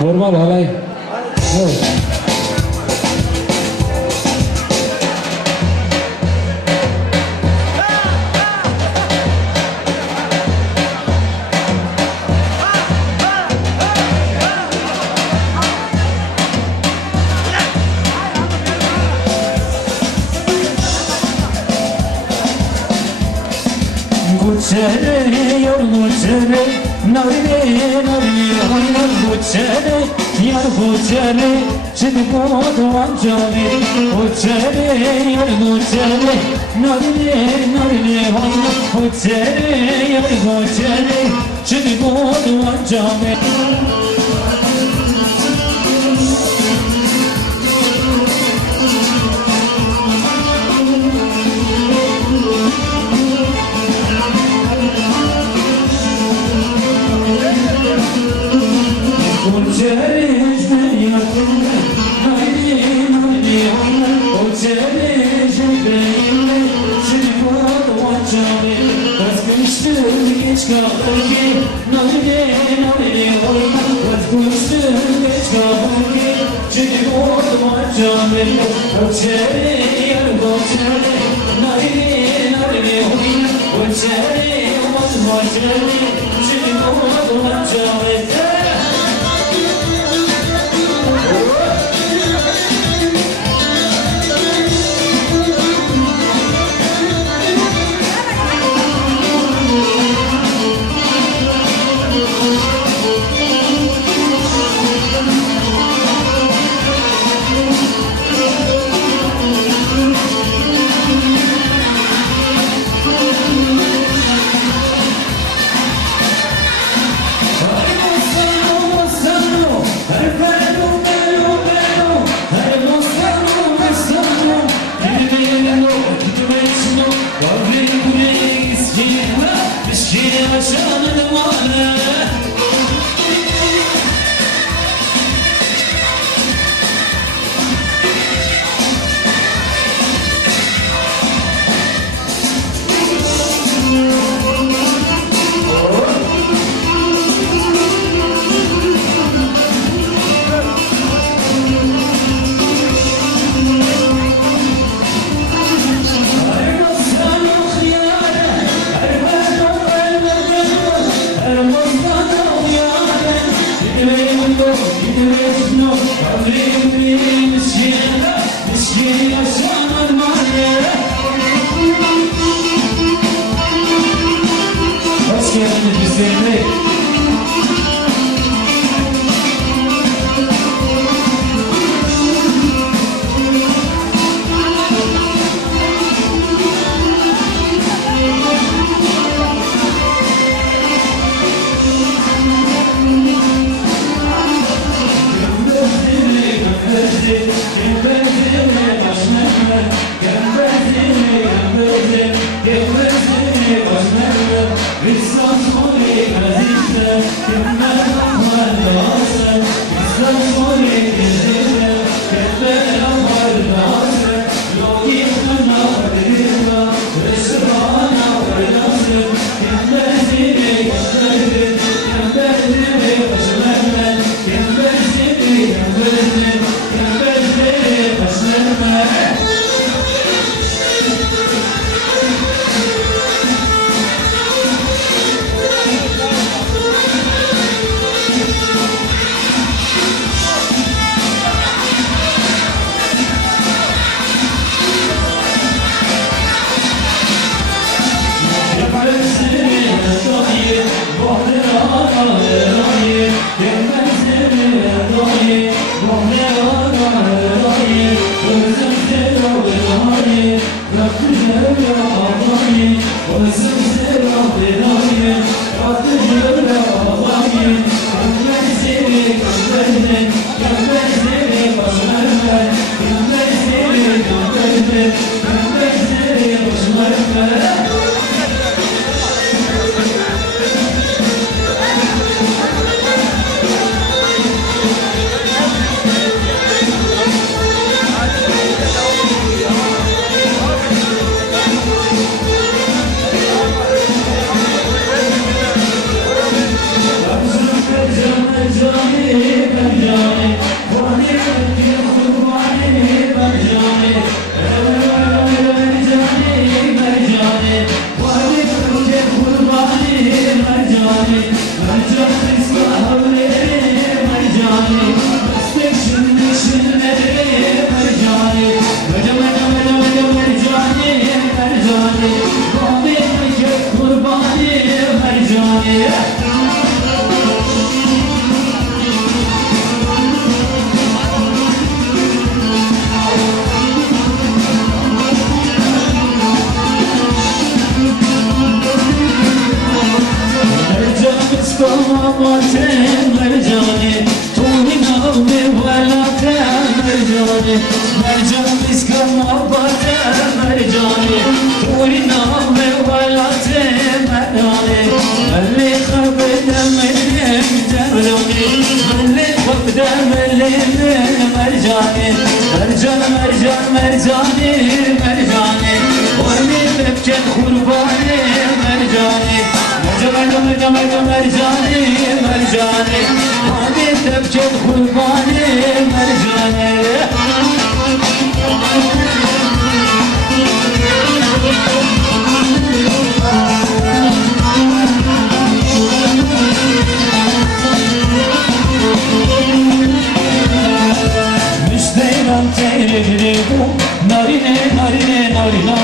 Normal halay. Evet. Gucere, yar gucere, narine, narine, oynar gucere, yar gucere, şimdi bu doğan cami. Gucere, yar gucere, narine, narine, oynar gucere, yar gucere, şimdi bu doğan cami. Canım مرجاني طولي نومي ولا مرجاني مرجاني اسكر محبتي مرجاني طولي نومي ولا مرجاني اللي خبدا مني جبلوني اللي خبدا مني مرجاني مرجان مرجان مرجاني مرجاني واني ببكي قرباني مرجاني مرجاني مرجاني مرجاني واني ببكي قرباني مرجاني Narine narine narina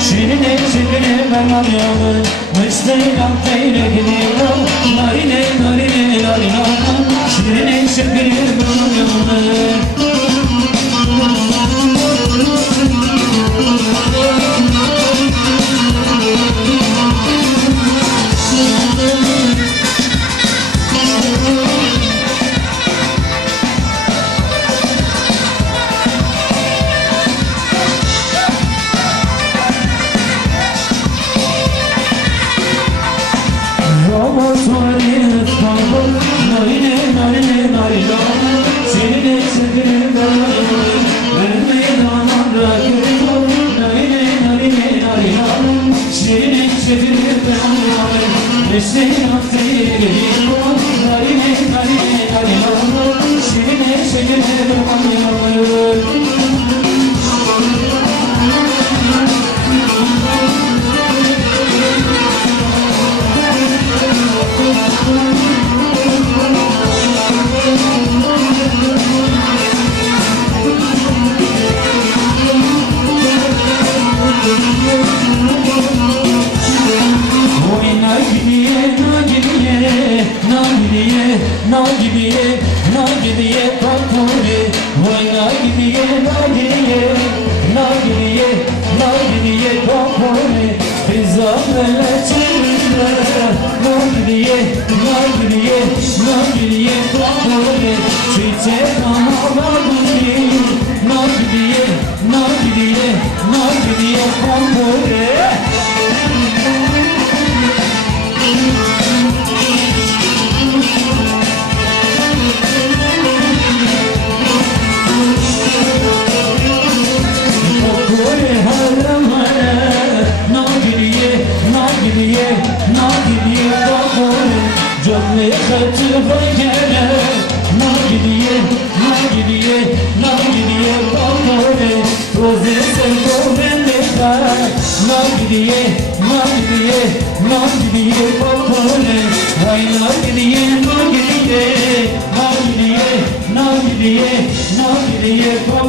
şirine şirine ben arıyorum Müslüman teyre gidiyor Narine narine narina şirine şirine ben arıyorum Narine narine narina şirine şirine ben arıyorum Meydanında görüyor Narine narine narina şirine şirine ben arıyorum Müslüman teyre gidiyor Narine narine narina şirine şirine ben arıyorum Nagidiye kalkuri Vay nagidiye nagidiye Nagidiye nagidiye kalkuri Pizza böyle çevirde Nagidiye nagidiye nagidiye kalkuri Çiçek analarını Nagidiye nagidiye nagidiye kalkuri Canlı katı bagere Nagidiye, nagidiye, nagidiye bagere Roze sevdo bendeka Nagidiye, nagidiye, nagidiye bagere Vay nagidiye, nagidiye, nagidiye, nagidiye, nagidiye bagere